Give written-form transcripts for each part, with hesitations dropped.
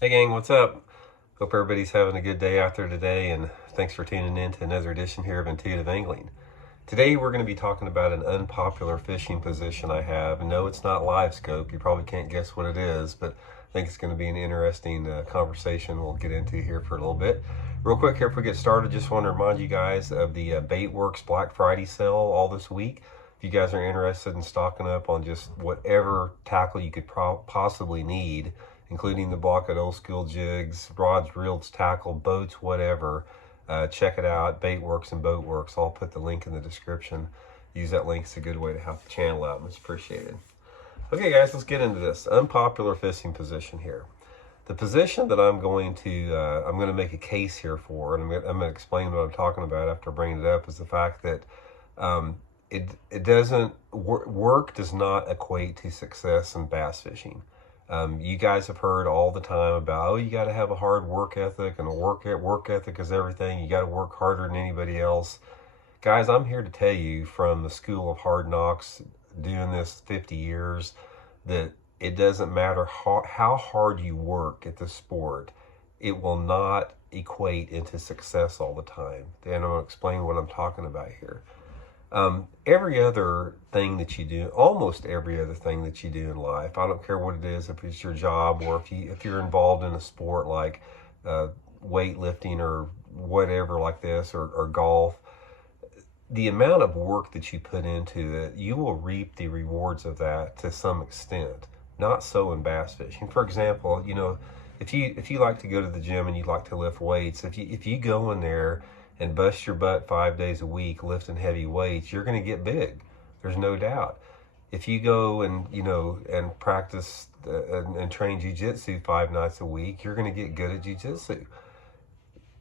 Hey gang, what's up? Hope everybody's having a good day out there today, and thanks for tuning in to another edition here of Intuitive Angling. Today we're going to be talking about an unpopular fishing position I have. No, it's not live scope. You probably can't guess what it is, but I think it's going to be an interesting conversation we'll get into here for a little bit. Real quick here, if we get started, just want to remind you guys of the Baitworks Black Friday sale all this week. If you guys are interested in stocking up on just whatever tackle you could possibly need, including the block of old school jigs, rods, reels, tackle, boats, whatever, check it out. Baitworks and Boatworks. I'll put the link in the description. Use that link. It's a good way to help the channel out. Much appreciated. Okay, guys, let's get into this unpopular fishing position here. The position that I'm going to make a case here for, and I'm going to explain what I'm talking about after bringing it up, is the fact that it doesn't work does not equate to success in bass fishing. You guys have heard all the time about, oh, you got to have a hard work ethic, and a work ethic is everything. You got to work harder than anybody else. Guys, I'm here to tell you from the school of hard knocks, doing this 50 years, that it doesn't matter how hard you work at the sport, it will not equate into success all the time. And I'm going to explain what I'm talking about here. Every other thing that you do, almost every other thing that you do in life, I don't care what it is, if it's your job or if you're involved in a sport like weightlifting or whatever like this, or golf, the amount of work that you put into it, you will reap the rewards of that to some extent. Not so in bass fishing. For example, if you like to go to the gym and you like to lift weights, if you go in there and bust your butt 5 days a week lifting heavy weights, you're going to get big. There's no doubt. If you go and and practice and train jiu-jitsu 5 nights a week, you're going to get good at jiu-jitsu.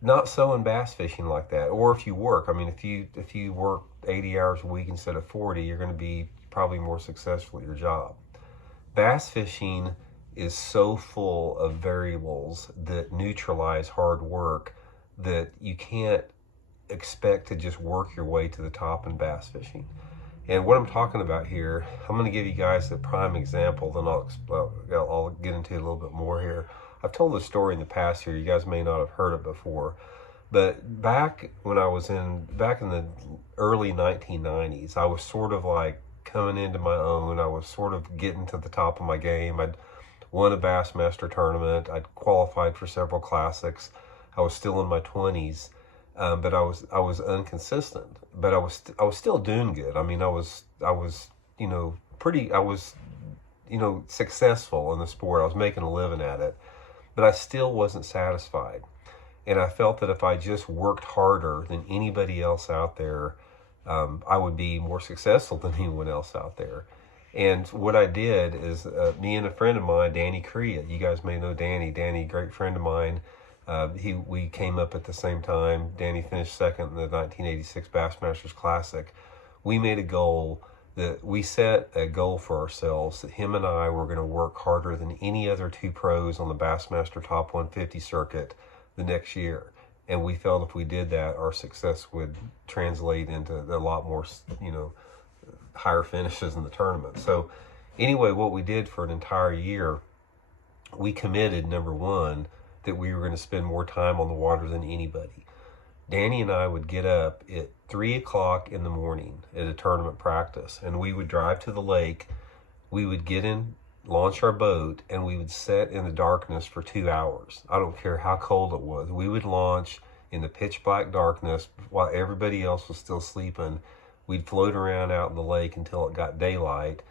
Not so in bass fishing like that. Or if you work, I mean, if you work 80 hours a week instead of 40, you're going to be probably more successful at your job. Bass fishing is so full of variables that neutralize hard work that you can't expect to just work your way to the top in bass fishing. And what I'm talking about here, I'm going to give you guys a prime example, then I'll get into it a little bit more here. I've told this story in the past here. You guys may not have heard it before, but back in the early 1990s, I was sort of like coming into my own. I was sort of getting to the top of my game. I'd won a Bassmaster tournament. I'd qualified for several classics. I was still in my 20s. But I was inconsistent, but I was still doing good. I mean, I was successful in the sport. I was making a living at it, but I still wasn't satisfied. And I felt that if I just worked harder than anybody else out there, I would be more successful than anyone else out there. And what I did is, me and a friend of mine, Danny Korea, you guys may know Danny. Danny, great friend of mine. We came up at the same time. Danny finished second in the 1986 Bassmasters Classic. We made a goal we set a goal for ourselves that him and I were going to work harder than any other two pros on the Bassmaster Top 150 circuit the next year. And we felt if we did that, our success would translate into a lot more, higher finishes in the tournament. So anyway, what we did for an entire year, we committed, number one, that we were going to spend more time on the water than anybody. Danny and I would get up at 3 o'clock in the morning at a tournament practice, and we would drive to the lake. We would get in, launch our boat, and we would sit in the darkness for 2 hours. I don't care how cold it was. We would launch in the pitch black darkness while everybody else was still sleeping. We'd float around out in the lake until it got daylight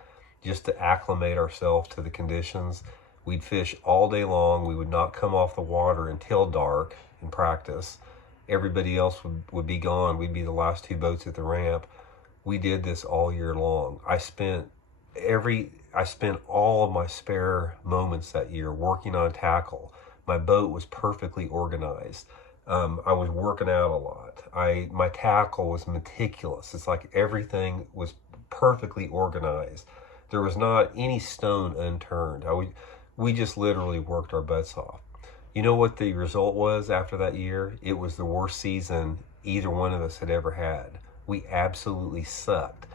just to acclimate ourselves to the conditions. We'd fish all day long. We would not come off the water until dark in practice. Everybody else would be gone. We'd be the last two boats at the ramp. We did this all year long. I spent all of my spare moments that year working on tackle. My boat was perfectly organized. I was working out a lot. My tackle was meticulous. It's like everything was perfectly organized. There was not any stone unturned. We just literally worked our butts off. You know what the result was after that year? It was the worst season either one of us had ever had. We absolutely sucked.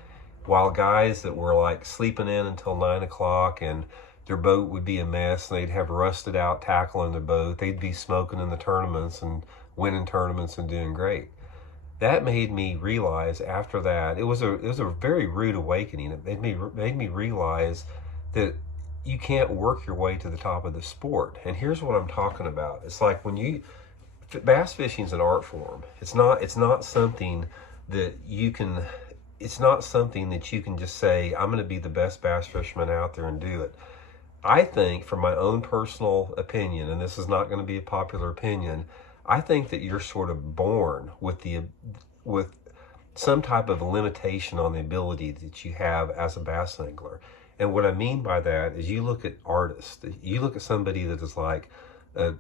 While guys that were like sleeping in until 9 o'clock and their boat would be a mess, and they'd have rusted out tackle in their boat. They'd be smoking in the tournaments and winning tournaments and doing great. That made me realize after that, it was a very rude awakening. It made me realize that you can't work your way to the top of the sport. And here's what I'm talking about. It's like bass fishing is an art form. It's not something that you can just say, I'm going to be the best bass fisherman out there and do it. I think, from my own personal opinion, and this is not going to be a popular opinion, I think that you're sort of born with some type of limitation on the ability that you have as a bass angler. And what I mean by that is, you look at artists, you look at somebody that is like an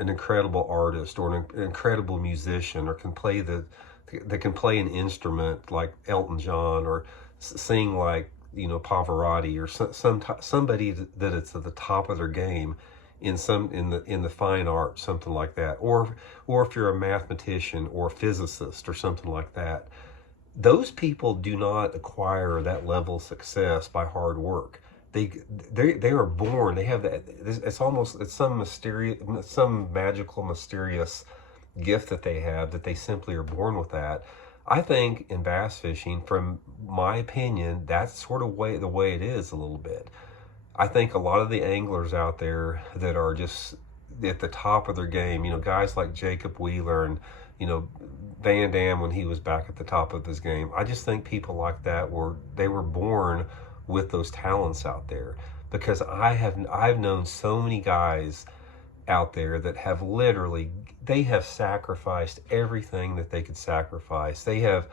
incredible artist, or an incredible musician, or can play an instrument like Elton John, or sing like Pavarotti, or somebody that it's at the top of their game in the fine arts, something like that, or if you're a mathematician or a physicist or something like that. Those people do not acquire that level of success by hard work. They are born. They have that. It's some magical, mysterious gift that they have, that they simply are born with that. I think in bass fishing, from my opinion, that's sort of the way it is a little bit. I think a lot of the anglers out there that are just at the top of their game, guys like Jacob Wheeler and, Van Dam when he was back at the top of his game. I just think people like that were born with those talents out there, because I've known so many guys out there that have they have sacrificed everything that they could sacrifice. They have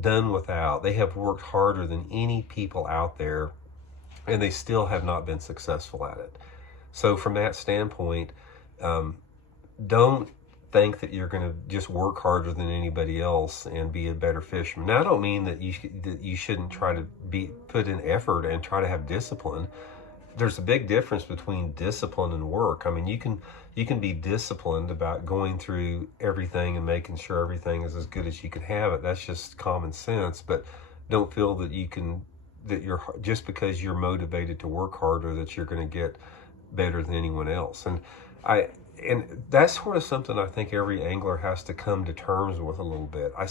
done without. They have worked harder than any people out there, and they still have not been successful at it. So from that standpoint, don't think that you're going to just work harder than anybody else and be a better fisherman. Now, I don't mean that you shouldn't try to put in effort and try to have discipline. There's a big difference between discipline and work. I mean, you can be disciplined about going through everything and making sure everything is as good as you can have it. That's just common sense. But don't feel that you're just because you're motivated to work harder that you're going to get better than anyone else. And that's sort of something I think every angler has to come to terms with a little bit. A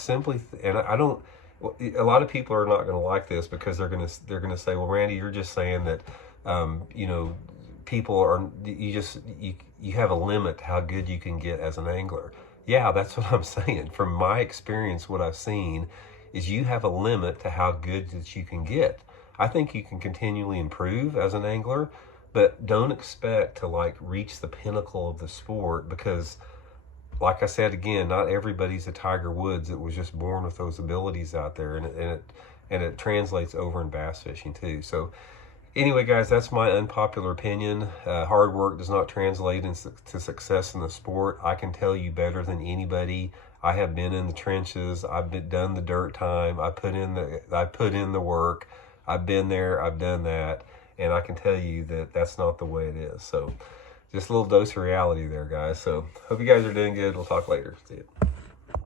lot of people are not going to like this, because they're going to say, well, Randy, you're just saying that, people are, you have a limit to how good you can get as an angler. Yeah, that's what I'm saying. From my experience, what I've seen is you have a limit to how good that you can get. I think you can continually improve as an angler, but don't expect to reach the pinnacle of the sport, because, like I said again, not everybody's a Tiger Woods that was just born with those abilities out there, and it translates over in bass fishing too. So anyway, guys, that's my unpopular opinion. Hard work does not translate into success in the sport. I can tell you better than anybody. I have been in the trenches. I've done the dirt time. I put in the work. I've been there. I've done that. And I can tell you that that's not the way it is. So just a little dose of reality there, guys. So hope you guys are doing good. We'll talk later. See you.